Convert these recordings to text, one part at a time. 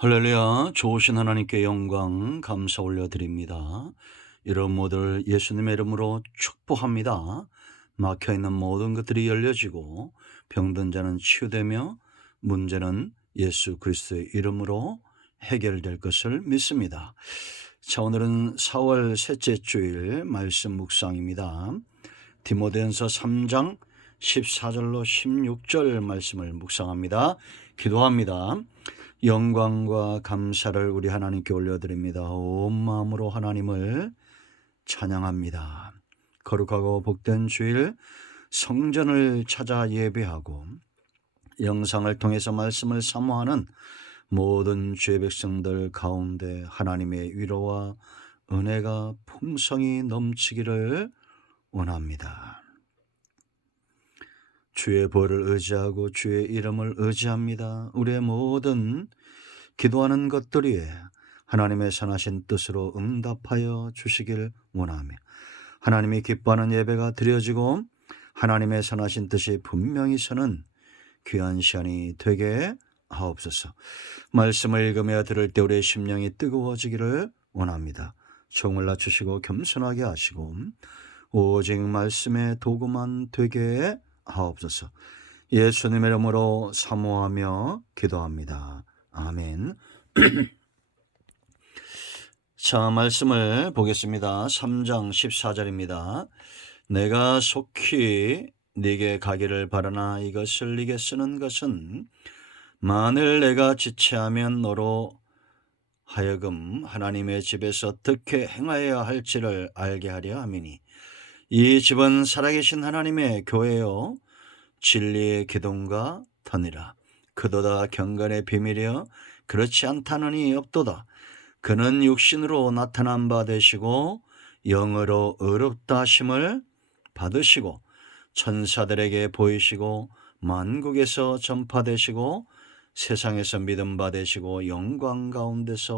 할렐루야, 좋으신 하나님께 영광 감사 올려드립니다. 이런 모든 예수님의 이름으로 축복합니다. 막혀있는 모든 것들이 열려지고 병든 자는 치유되며 문제는 예수 그리스도의 이름으로 해결될 것을 믿습니다. 자, 오늘은 4월 셋째 주일 말씀 묵상입니다. 디모데전서 3장 14절로 16절 말씀을 묵상합니다. 기도합니다. 영광과 감사를 우리 하나님께 올려드립니다. 온 마음으로 하나님을 찬양합니다. 거룩하고 복된 주일 성전을 찾아 예배하고 영상을 통해서 말씀을 사모하는 모든 주의 백성들 가운데 하나님의 위로와 은혜가 풍성히 넘치기를 원합니다. 주의 벌을 의지하고 주의 이름을 의지합니다. 우리의 모든 기도하는 것들 위에 하나님의 선하신 뜻으로 응답하여 주시길 원하며 하나님이 기뻐하는 예배가 드려지고 하나님의 선하신 뜻이 분명히 서는 귀한 시간이 되게 하옵소서. 말씀을 읽으며 들을 때 우리의 심령이 뜨거워지기를 원합니다. 종을 낮추시고 겸손하게 하시고 오직 말씀의 도구만 되게 하옵소서. 예수님의 이름으로 사모하며 기도합니다. 아멘. 자, 말씀을 보겠습니다. 3장 14절입니다. 내가 속히 네게 가기를 바라나 이것을 네게 쓰는 것은 만일 내가 지체하면 너로 하여금 하나님의 집에서 어떻게 행하여야 할지를 알게 하려 함이니 이 집은 살아계신 하나님의 교회요 진리의 기둥과 터니라. 그도다 경건의 비밀이여 그렇지 않다느니 없도다. 그는 육신으로 나타난 바 되시고 영으로 의롭다 하심을 받으시고 천사들에게 보이시고 만국에서 전파되시고 세상에서 믿음 받으시고 영광 가운데서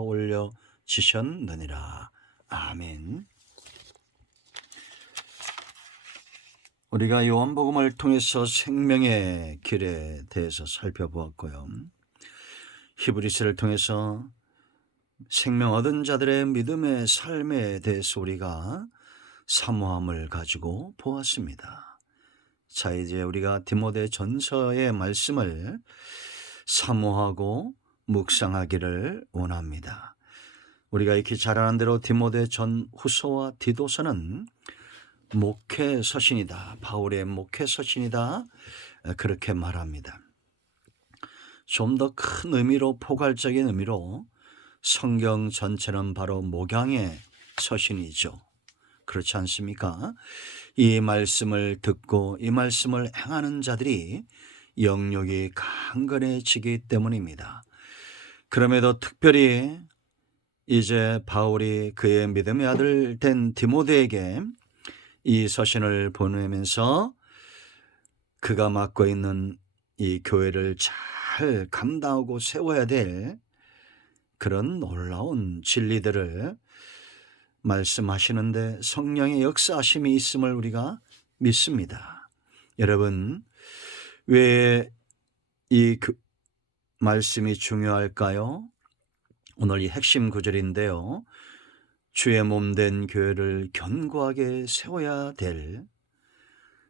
올려지셨느니라. 아멘. 우리가 요한복음을 통해서 생명의 길에 대해서 살펴보았고요. 히브리서를 통해서 생명 얻은 자들의 믿음의 삶에 대해서 우리가 사모함을 가지고 보았습니다. 자, 이제 우리가 디모데 전서의 말씀을 사모하고 묵상하기를 원합니다. 우리가 익히 잘 아는 대로 디모데 전 후서와 디도서는 목회 서신이다. 바울의 목회 서신이다. 그렇게 말합니다. 좀 더 큰 의미로 포괄적인 의미로 성경 전체는 바로 목양의 서신이죠. 그렇지 않습니까? 이 말씀을 듣고 이 말씀을 행하는 자들이 영역이 강건해지기 때문입니다. 그럼에도 특별히 이제 바울이 그의 믿음의 아들 된 디모데에게 이 서신을 보내면서 그가 맡고 있는 이 교회를 잘 감당하고 세워야 될 그런 놀라운 진리들을 말씀하시는데 성령의 역사하심이 있음을 우리가 믿습니다. 여러분, 왜 이 말씀이 중요할까요? 오늘 이 핵심 구절인데요. 주의 몸된 교회를 견고하게 세워야 될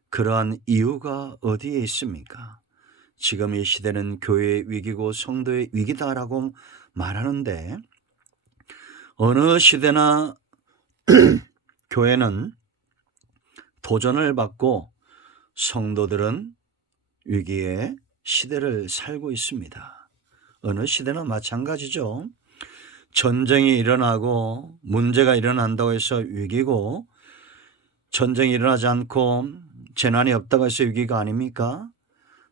그러한 이유가 어디에 있습니까? 지금 이 시대는 교회의 위기고 성도의 위기다라고 말하는데 어느 시대나 교회는 도전을 받고 성도들은 위기의 시대를 살고 있습니다. 어느 시대나 마찬가지죠. 전쟁이 일어나고 문제가 일어난다고 해서 위기고 전쟁이 일어나지 않고 재난이 없다고 해서 위기가 아닙니까?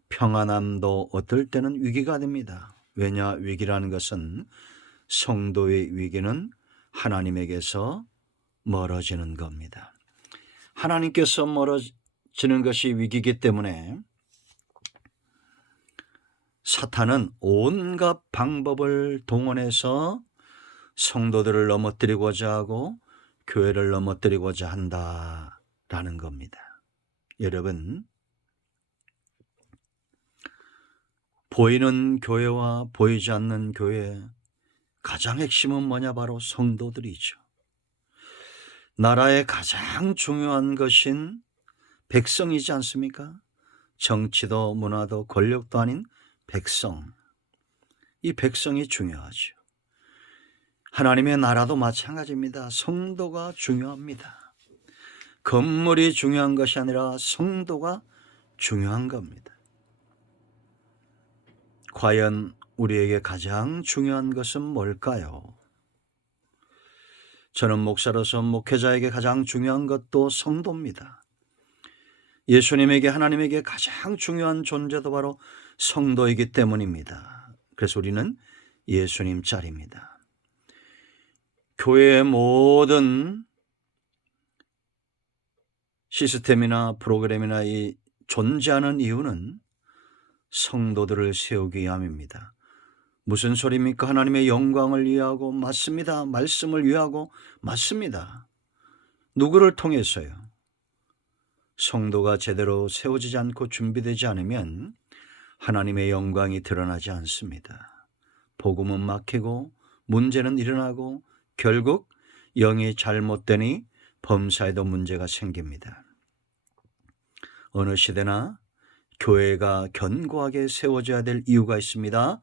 평안함도 어떨 때는 위기가 됩니다. 왜냐? 위기라는 것은 성도의 위기는 하나님에게서 멀어지는 겁니다. 하나님께서 멀어지는 것이 위기이기 때문에 사탄은 온갖 방법을 동원해서 성도들을 넘어뜨리고자 하고 교회를 넘어뜨리고자 한다라는 겁니다. 여러분, 보이는 교회와 보이지 않는 교회 가장 핵심은 뭐냐? 바로 성도들이죠. 나라의 가장 중요한 것인 백성이지 않습니까? 정치도 문화도 권력도 아닌 백성. 이 백성이 중요하죠. 하나님의 나라도 마찬가지입니다. 성도가 중요합니다. 건물이 중요한 것이 아니라 성도가 중요한 겁니다. 과연 우리에게 가장 중요한 것은 뭘까요? 저는 목사로서 목회자에게 가장 중요한 것도 성도입니다. 예수님에게, 하나님에게 가장 중요한 존재도 바로 성도이기 때문입니다. 그래서 우리는 예수님 짤입니다. 교회의 모든 시스템이나 프로그램이나 이 존재하는 이유는 성도들을 세우기 위함입니다. 무슨 소리입니까? 하나님의 영광을 위하고 맞습니다. 말씀을 위하고 맞습니다. 누구를 통해서요? 성도가 제대로 세워지지 않고 준비되지 않으면 하나님의 영광이 드러나지 않습니다. 복음은 막히고 문제는 일어나고 결국 영이 잘못되니 범사에도 문제가 생깁니다. 어느 시대나 교회가 견고하게 세워져야 될 이유가 있습니다.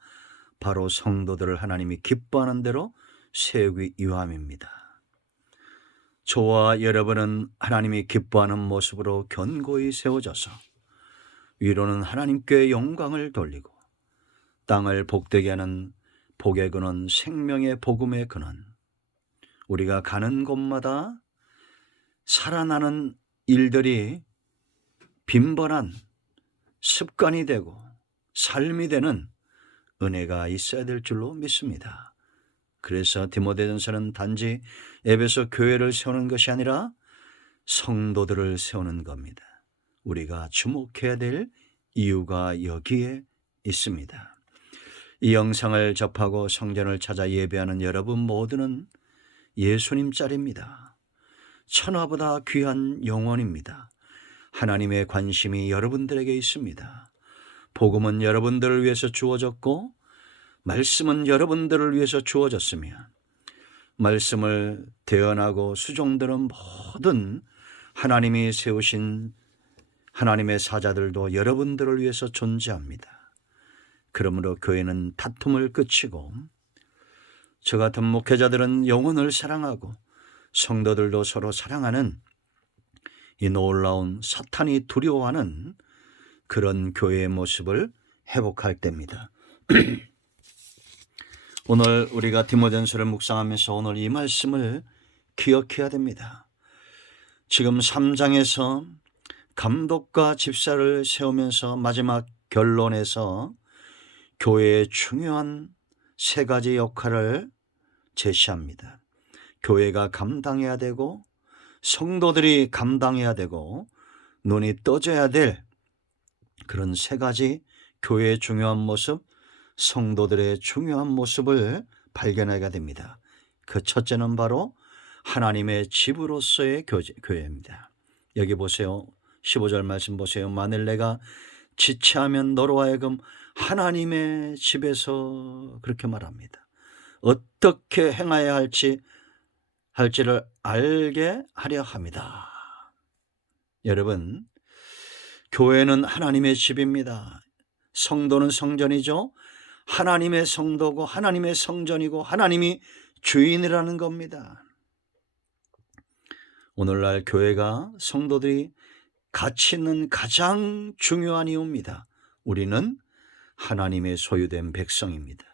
바로 성도들을 하나님이 기뻐하는 대로 세우기 위함입니다. 저와 여러분은 하나님이 기뻐하는 모습으로 견고히 세워져서 위로는 하나님께 영광을 돌리고 땅을 복되게 하는 복의 근원, 생명의 복음의 근원, 우리가 가는 곳마다 살아나는 일들이 빈번한 습관이 되고 삶이 되는 은혜가 있어야 될 줄로 믿습니다. 그래서 디모데전서는 단지 에베소 교회를 세우는 것이 아니라 성도들을 세우는 겁니다. 우리가 주목해야 될 이유가 여기에 있습니다. 이 영상을 접하고 성전을 찾아 예배하는 여러분 모두는 예수님 짤입니다. 천하보다 귀한 영혼입니다. 하나님의 관심이 여러분들에게 있습니다. 복음은 여러분들을 위해서 주어졌고 말씀은 여러분들을 위해서 주어졌으며 말씀을 대언하고 수종드는 모든 하나님이 세우신 하나님의 사자들도 여러분들을 위해서 존재합니다. 그러므로 교회는 다툼을 그치고 저 같은 목회자들은 영혼을 사랑하고 성도들도 서로 사랑하는 이 놀라운 사탄이 두려워하는 그런 교회의 모습을 회복할 때입니다. 오늘 우리가 디모데전서를 묵상하면서 오늘 이 말씀을 기억해야 됩니다. 지금 3장에서 감독과 집사를 세우면서 마지막 결론에서 교회의 중요한 세 가지 역할을 제시합니다. 교회가 감당해야 되고 성도들이 감당해야 되고 눈이 떠져야 될 그런 세 가지 교회의 중요한 모습, 성도들의 중요한 모습을 발견하게 됩니다. 그 첫째는 바로 하나님의 집으로서의 교회입니다. 여기 보세요. 15절 말씀 보세요. 만일 내가 지체하면 너로 하여금 하나님의 집에서, 그렇게 말합니다. 어떻게 행해야 할지를 알게 하려 합니다. 여러분, 교회는 하나님의 집입니다. 성도는 성전이죠. 하나님의 성도고 하나님의 성전이고 하나님이 주인이라는 겁니다. 오늘날 교회가 성도들이 가치 있는 가장 중요한 이유입니다. 우리는 하나님의 소유된 백성입니다.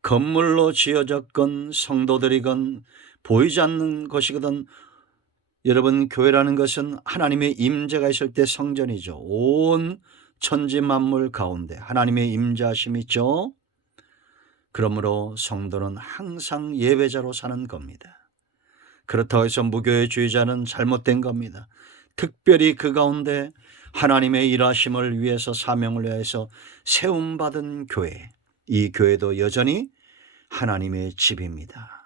건물로 지어졌건 성도들이건 보이지 않는 것이거든 여러분, 교회라는 것은 하나님의 임재가 있을 때 성전이죠. 온 천지 만물 가운데 하나님의 임재하심이 있죠. 그러므로 성도는 항상 예배자로 사는 겁니다. 그렇다고 해서 무교회주의자는 잘못된 겁니다. 특별히 그 가운데 하나님의 일하심을 위해서 사명을 위해서 세움받은 교회, 이 교회도 여전히 하나님의 집입니다.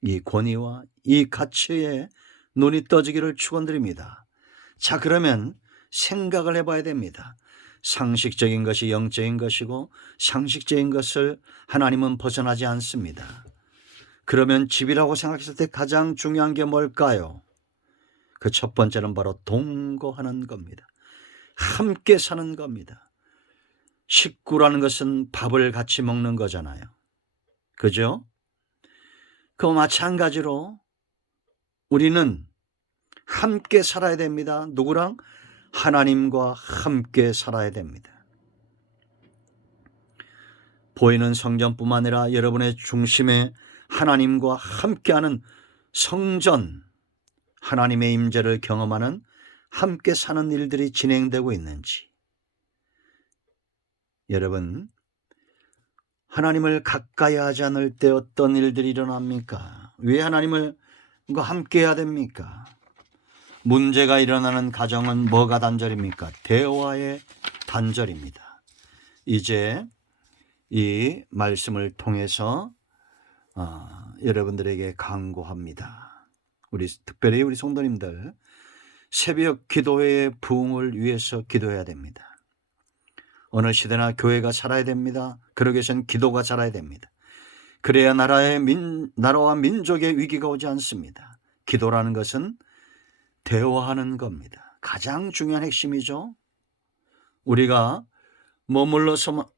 이 권위와 이 가치에 눈이 떠지기를 축원드립니다. 자, 그러면 생각을 해봐야 됩니다. 상식적인 것이 영적인 것이고 상식적인 것을 하나님은 벗어나지 않습니다. 그러면 집이라고 생각했을 때 가장 중요한 게 뭘까요? 그 첫 번째는 바로 동거하는 겁니다. 함께 사는 겁니다. 식구라는 것은 밥을 같이 먹는 거잖아요. 그죠? 그 마찬가지로 우리는 함께 살아야 됩니다. 누구랑? 하나님과 함께 살아야 됩니다. 보이는 성전뿐만 아니라 여러분의 중심에 하나님과 함께하는 성전, 하나님의 임재를 경험하는 함께 사는 일들이 진행되고 있는지, 여러분 하나님을 가까이 하지 않을 때 어떤 일들이 일어납니까? 왜 하나님을 함께 해야 됩니까? 문제가 일어나는 가정은 뭐가 단절입니까? 대화의 단절입니다. 이제 이 말씀을 통해서 여러분들에게 강구합니다. 특별히 우리 성도님들 새벽 기도회의 부흥을 위해서 기도해야 됩니다. 어느 시대나 교회가 살아야 됩니다. 그러기 위해서는 기도가 살아야 됩니다. 그래야 나라와 민족의 위기가 오지 않습니다. 기도라는 것은 대화하는 겁니다. 가장 중요한 핵심이죠. 우리가 머물러서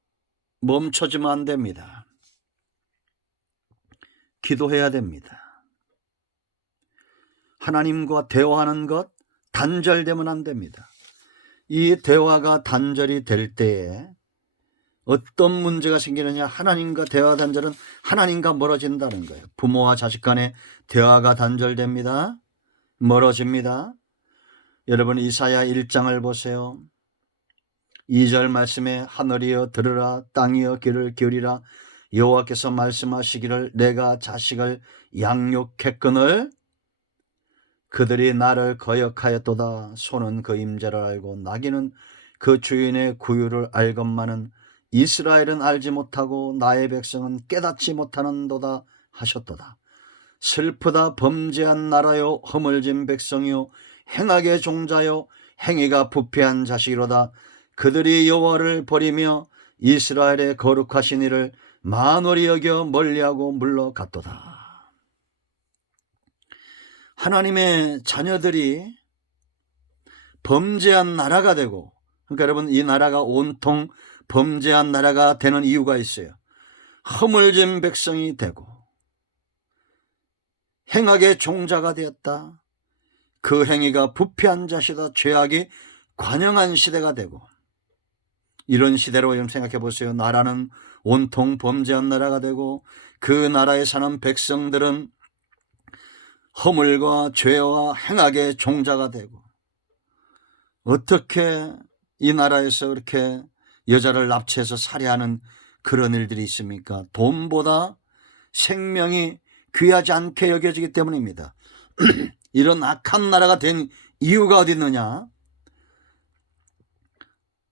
멈춰지면 안 됩니다. 기도해야 됩니다. 하나님과 대화하는 것 단절되면 안 됩니다. 이 대화가 단절이 될 때에 어떤 문제가 생기느냐? 하나님과 대화 단절은 하나님과 멀어진다는 거예요. 부모와 자식 간의 대화가 단절됩니다. 멀어집니다. 여러분 이사야 1장을 보세요. 2절 말씀에 하늘이여 들으라 땅이여 귀를 기울이라 여호와께서 말씀하시기를 내가 자식을 양육했거늘 그들이 나를 거역하였도다. 소는 그 임재를 알고 나귀는 그 주인의 구유를 알건만은 이스라엘은 알지 못하고 나의 백성은 깨닫지 못하는도다 하셨도다. 슬프다 범죄한 나라요 허물진 백성이요 행악의 종자요 행위가 부패한 자식이로다. 그들이 여호와를 버리며 이스라엘의 거룩하신 이를 만홀히 여겨 멀리하고 물러갔도다. 하나님의 자녀들이 범죄한 나라가 되고, 그러니까 여러분 이 나라가 온통 범죄한 나라가 되는 이유가 있어요. 허물진 백성이 되고 행악의 종자가 되었다. 그 행위가 부패한 자시다. 죄악이 관영한 시대가 되고, 이런 시대로 좀 생각해 보세요. 나라는 온통 범죄한 나라가 되고 그 나라에 사는 백성들은 허물과 죄와 행악의 종자가 되고, 어떻게 이 나라에서 그렇게 여자를 납치해서 살해하는 그런 일들이 있습니까? 돈보다 생명이 귀하지 않게 여겨지기 때문입니다. 이런 악한 나라가 된 이유가 어디 있느냐?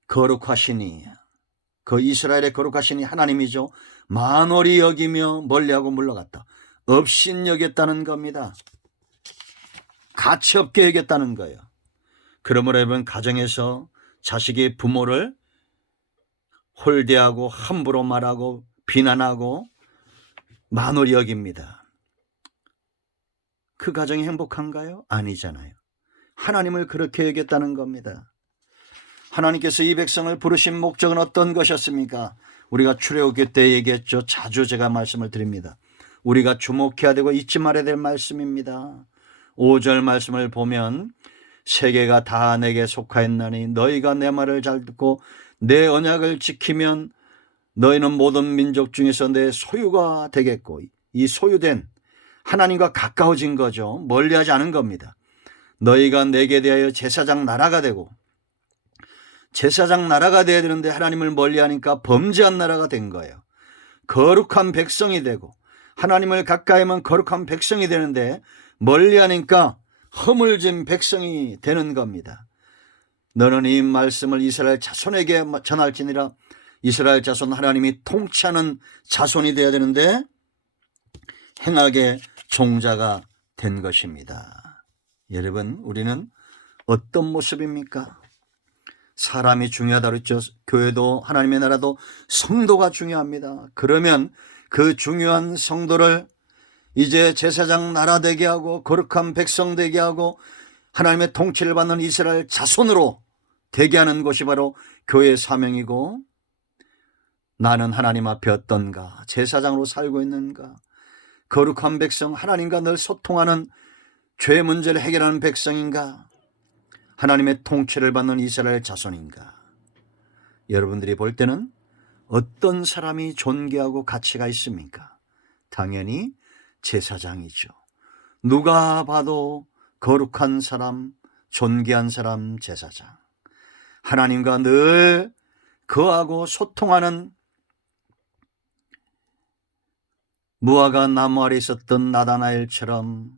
거룩하시니, 그 이스라엘의 거룩하시니 하나님이죠. 만홀히 여기며 멀리하고 물러갔다. 업신여겼다는 겁니다. 가치없게 여겼다는 거예요. 그러므로 여러분 가정에서 자식이 부모를 홀대하고 함부로 말하고 비난하고 만홀히 여깁니다. 그 가정이 행복한가요? 아니잖아요. 하나님을 그렇게 여겼다는 겁니다. 하나님께서 이 백성을 부르신 목적은 어떤 것이었습니까? 우리가 출애굽기 때 얘기했죠. 자주 제가 말씀을 드립니다. 우리가 주목해야 되고 잊지 말아야 될 말씀입니다. 5절 말씀을 보면 세계가 다 내게 속하였나니 너희가 내 말을 잘 듣고 내 언약을 지키면 너희는 모든 민족 중에서 내 소유가 되겠고, 이 소유된 하나님과 가까워진 거죠. 멀리하지 않은 겁니다. 너희가 내게 대하여 제사장 나라가 되고, 제사장 나라가 되어야 되는데 하나님을 멀리하니까 범죄한 나라가 된 거예요. 거룩한 백성이 되고, 하나님을 가까이 하면 거룩한 백성이 되는데 멀리하니까 허물진 백성이 되는 겁니다. 너는 이 말씀을 이스라엘 자손에게 전할지니라. 이스라엘 자손, 하나님이 통치하는 자손이 되어야 되는데 행악의 종자가 된 것입니다. 여러분, 우리는 어떤 모습입니까? 사람이 중요하다고 했죠. 교회도 하나님의 나라도 성도가 중요합니다. 그러면 그 중요한 성도를 이제 제사장 나라 되게 하고 거룩한 백성 되게 하고 하나님의 통치를 받는 이스라엘 자손으로 되게 하는 것이 바로 교회의 사명이고, 나는 하나님 앞에 어떤가, 제사장으로 살고 있는가, 거룩한 백성, 하나님과 늘 소통하는 죄 문제를 해결하는 백성인가, 하나님의 통치를 받는 이스라엘 자손인가. 여러분들이 볼 때는 어떤 사람이 존귀하고 가치가 있습니까? 당연히 제사장이죠. 누가 봐도 거룩한 사람, 존귀한 사람, 제사장. 하나님과 늘 그하고 소통하는, 무화과 나무 아래 있었던 나다나엘처럼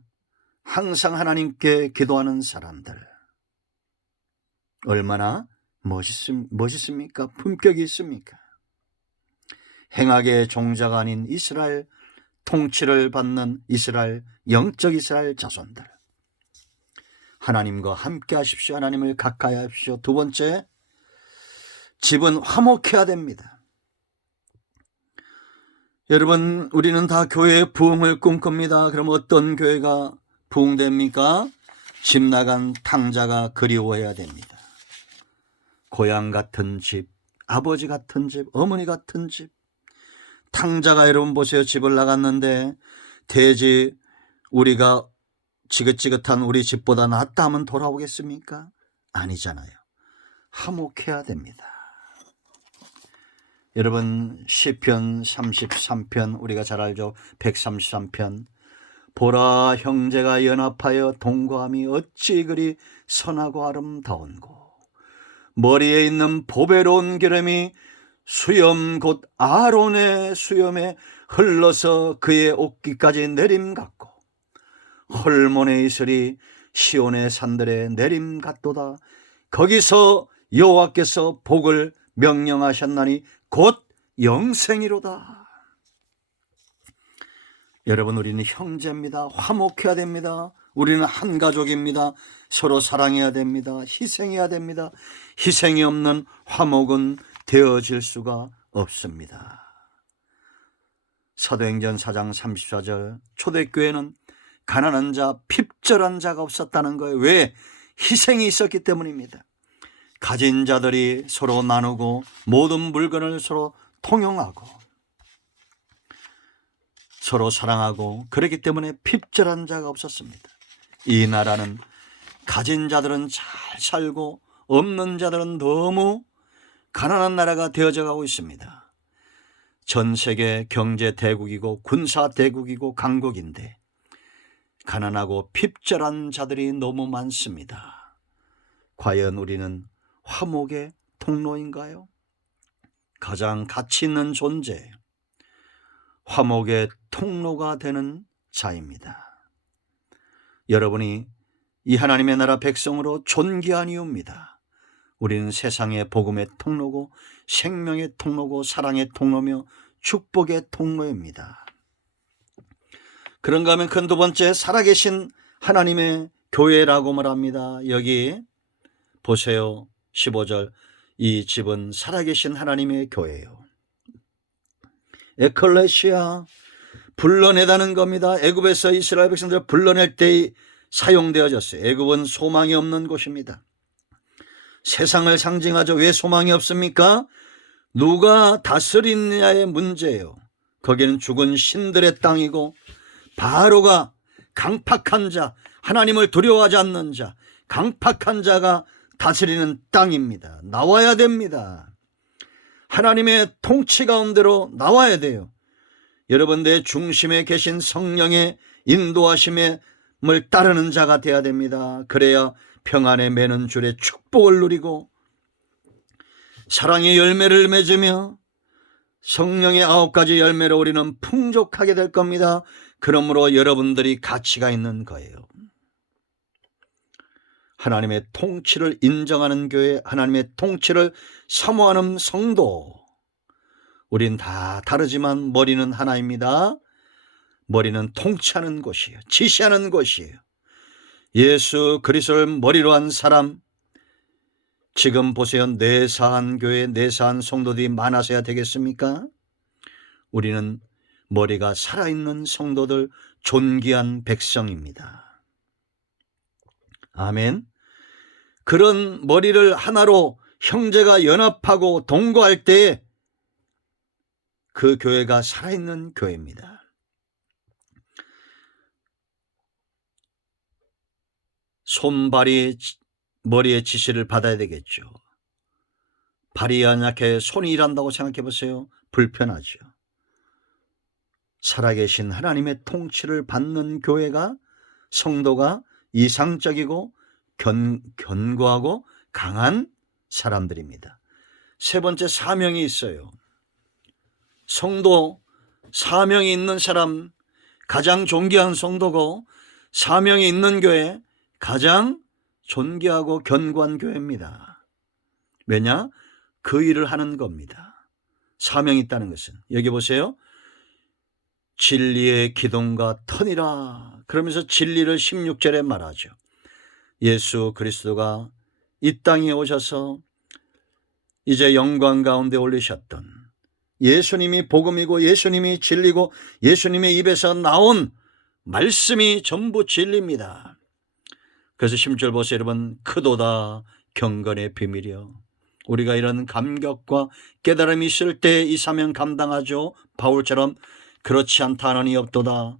항상 하나님께 기도하는 사람들. 얼마나 멋있습니까? 품격이 있습니까? 행악의 종자가 아닌 이스라엘 통치를 받는 이스라엘, 영적 이스라엘 자손들. 하나님과 함께 하십시오. 하나님을 가까이 하십시오. 두 번째, 집은 화목해야 됩니다. 여러분, 우리는 다 교회의 부흥을 꿈꿉니다. 그럼 어떤 교회가 부흥됩니까? 집 나간 탕자가 그리워해야 됩니다. 고향 같은 집, 아버지 같은 집, 어머니 같은 집. 탕자가, 여러분 보세요. 집을 나갔는데 대지 우리가 지긋지긋한 우리 집보다 낫다 하면 돌아오겠습니까? 아니잖아요. 화목해야 됩니다. 여러분, 시편 33편 우리가 잘 알죠. 133편. 보라, 형제가 연합하여 동거함이 어찌 그리 선하고 아름다운고. 머리에 있는 보배로운 기름이 수염 곧 아론의 수염에 흘러서 그의 옷깃까지 내림 같고, 헐몬의 이슬이 시온의 산들에 내림 같도다. 거기서 여호와께서 복을 명령하셨나니 곧 영생이로다. 여러분, 우리는 형제입니다. 화목해야 됩니다. 우리는 한 가족입니다. 서로 사랑해야 됩니다. 희생해야 됩니다. 희생이 없는 화목은 되어질 수가 없습니다. 사도행전 4장 34절, 초대교회는 가난한 자, 핍절한 자가 없었다는 거예요. 왜? 희생이 있었기 때문입니다. 가진 자들이 서로 나누고 모든 물건을 서로 통용하고 서로 사랑하고, 그렇기 때문에 핍절한 자가 없었습니다. 이 나라는 가진 자들은 잘 살고 없는 자들은 너무 가난한 나라가 되어져 가고 있습니다. 전 세계 경제 대국이고 군사 대국이고 강국인데 가난하고 핍절한 자들이 너무 많습니다. 과연 우리는 화목의 통로인가요? 가장 가치 있는 존재, 화목의 통로가 되는 자입니다. 여러분이 이 하나님의 나라 백성으로 존귀한 이유입니다. 우리는 세상의 복음의 통로고 생명의 통로고 사랑의 통로며 축복의 통로입니다. 그런가 하면 그 두 번째, 살아계신 하나님의 교회라고 말합니다. 여기 보세요. 15절. 이 집은 살아계신 하나님의 교회예요. 에클레시아, 불러내다는 겁니다. 애굽에서 이스라엘 백성들을 불러낼 때 사용되어졌어요. 애굽은 소망이 없는 곳입니다. 세상을 상징하죠. 왜 소망이 없습니까? 누가 다스리느냐의 문제예요. 거기는 죽은 신들의 땅이고, 바로가 강팍한 자, 하나님을 두려워하지 않는 자, 강팍한 자가 다스리는 땅입니다. 나와야 됩니다. 하나님의 통치 가운데로 나와야 돼요. 여러분, 내 중심에 계신 성령의 인도하심을 따르는 자가 되어야 됩니다. 그래야 평안에 매는 줄에 축복을 누리고 사랑의 열매를 맺으며 성령의 9가지 열매로 우리는 풍족하게 될 겁니다. 그러므로 여러분들이 가치가 있는 거예요. 하나님의 통치를 인정하는 교회, 하나님의 통치를 사모하는 성도. 우린 다 다르지만 머리는 하나입니다. 머리는 통치하는 곳이에요. 지시하는 곳이에요. 예수 그리스도를 머리로 한 사람, 지금 보세요. 내사한 교회, 내사한 성도들이 많아서야 되겠습니까? 우리는 머리가 살아있는 성도들, 존귀한 백성입니다. 아멘. 그런 머리를 하나로 형제가 연합하고 동거할 때에 그 교회가 살아있는 교회입니다. 손발이 머리의 지시를 받아야 되겠죠. 발이 연약해 손이 일한다고 생각해 보세요. 불편하죠. 살아계신 하나님의 통치를 받는 교회가, 성도가 이상적이고 견고하고 강한 사람들입니다. 세 번째, 사명이 있어요. 성도, 사명이 있는 사람, 가장 존귀한 성도고, 사명이 있는 교회, 가장 존귀하고 견고한 교회입니다. 왜냐? 그 일을 하는 겁니다. 사명이 있다는 것은. 여기 보세요. 진리의 기둥과 터니라. 그러면서 진리를 16절에 말하죠. 예수 그리스도가 이 땅에 오셔서 이제 영광 가운데 올리셨던 예수님이 복음이고 예수님이 진리고 예수님의 입에서 나온 말씀이 전부 진리입니다. 그래서 10절 보세요. 여러분, 크도다 경건의 비밀이요. 우리가 이런 감격과 깨달음이 있을 때 이 사명 감당하죠. 바울처럼 그렇지 않다 하나니 없도다.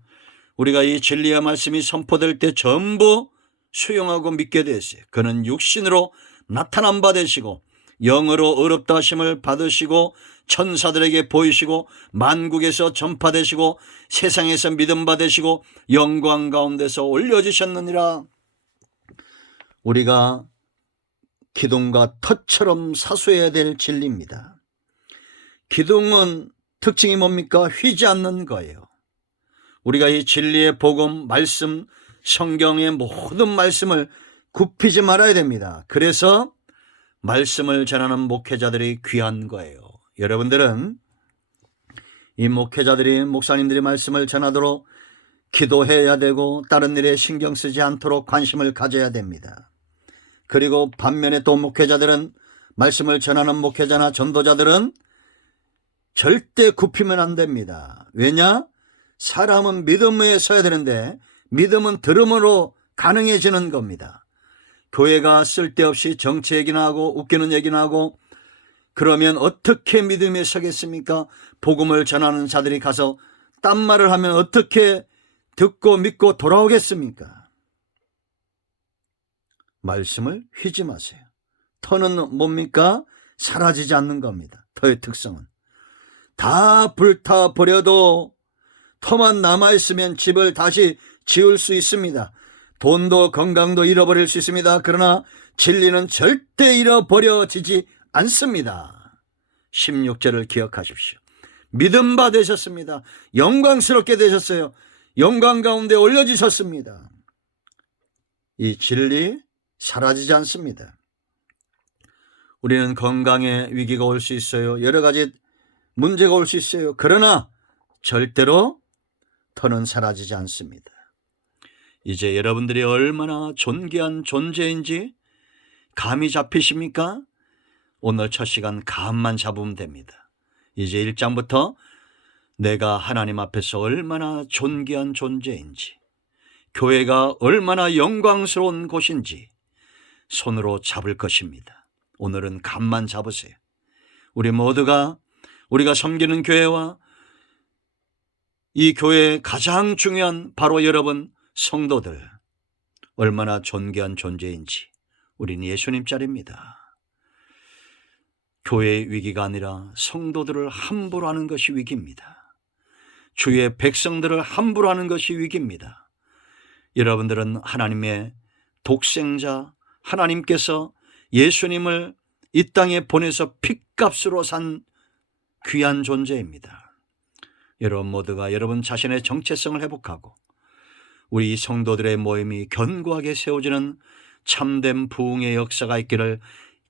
우리가 이 진리의 말씀이 선포될 때 전부 수용하고 믿게 되었어요. 그는 육신으로 나타난 바 되시고 영으로 의롭다 하심을 받으시고 천사들에게 보이시고 만국에서 전파되시고 세상에서 믿음 받으시고 영광 가운데서 올려주셨느니라. 우리가 기둥과 덫처럼 사수해야 될 진리입니다. 기둥은 특징이 뭡니까? 휘지 않는 거예요. 우리가 이 진리의 복음, 말씀, 성경의 모든 말씀을 굽히지 말아야 됩니다. 그래서 말씀을 전하는 목회자들이 귀한 거예요. 여러분들은 이 목회자들이, 목사님들이 말씀을 전하도록 기도해야 되고 다른 일에 신경 쓰지 않도록 관심을 가져야 됩니다. 그리고 반면에 또 목회자들은, 말씀을 전하는 목회자나 전도자들은 절대 굽히면 안 됩니다. 왜냐? 사람은 믿음에 서야 되는데 믿음은 들음으로 가능해지는 겁니다. 교회가 쓸데없이 정치 얘기나 하고 웃기는 얘기나 하고 그러면 어떻게 믿음에 서겠습니까? 복음을 전하는 자들이 가서 딴 말을 하면 어떻게 듣고 믿고 돌아오겠습니까? 말씀을 휘지 마세요. 터는 뭡니까? 사라지지 않는 겁니다. 터의 특성은. 다 불타버려도 터만 남아있으면 집을 다시 지을 수 있습니다. 돈도 건강도 잃어버릴 수 있습니다. 그러나 진리는 절대 잃어버려지지 않습니다. 16절을 기억하십시오. 믿음 받으셨습니다. 영광스럽게 되셨어요. 영광 가운데 올려지셨습니다. 이 진리 사라지지 않습니다. 우리는 건강에 위기가 올 수 있어요. 여러 가지 문제가 올 수 있어요. 그러나 절대로 터는 사라지지 않습니다. 이제 여러분들이 얼마나 존귀한 존재인지 감이 잡히십니까? 오늘 첫 시간 감만 잡으면 됩니다. 이제 1장부터 내가 하나님 앞에서 얼마나 존귀한 존재인지, 교회가 얼마나 영광스러운 곳인지 손으로 잡을 것입니다. 오늘은 감만 잡으세요. 우리 모두가 우리가 섬기는 교회와 이 교회의 가장 중요한 바로 여러분 성도들, 얼마나 존귀한 존재인지 우리는 예수님 짤입니다. 교회의 위기가 아니라 성도들을 함부로 하는 것이 위기입니다. 주의 백성들을 함부로 하는 것이 위기입니다. 여러분들은 하나님의 독생자, 하나님께서 예수님을 이 땅에 보내서 핏값으로 산 귀한 존재입니다. 여러분 모두가 여러분 자신의 정체성을 회복하고 우리 성도들의 모임이 견고하게 세워지는 참된 부흥의 역사가 있기를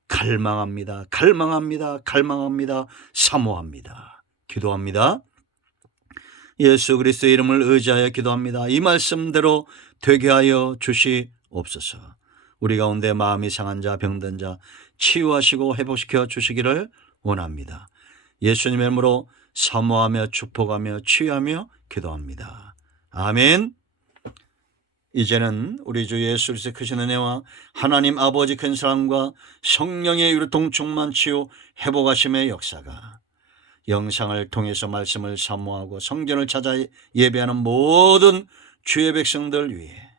갈망합니다. 갈망합니다. 갈망합니다. 사모합니다. 기도합니다. 예수 그리스도의 이름을 의지하여 기도합니다. 이 말씀대로 되게 하여 주시옵소서. 우리 가운데 마음이 상한 자, 병든 자, 치유하시고 회복시켜 주시기를 원합니다. 예수님의 이름으로 사모하며 축복하며 치유하며 기도합니다. 아멘. 이제는 우리 주 예수 그리스도의 크신 은혜와 하나님 아버지 큰 사랑과 성령의 유통 충만 치유 회복하심의 역사가 영상을 통해서 말씀을 사모하고 성전을 찾아 예배하는 모든 주의 백성들 위해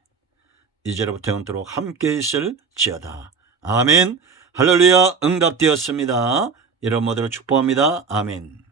이제로부터 영원토록 함께 있을지어다. 아멘. 할렐루야. 응답되었습니다. 여러분 모두를 축복합니다. 아멘.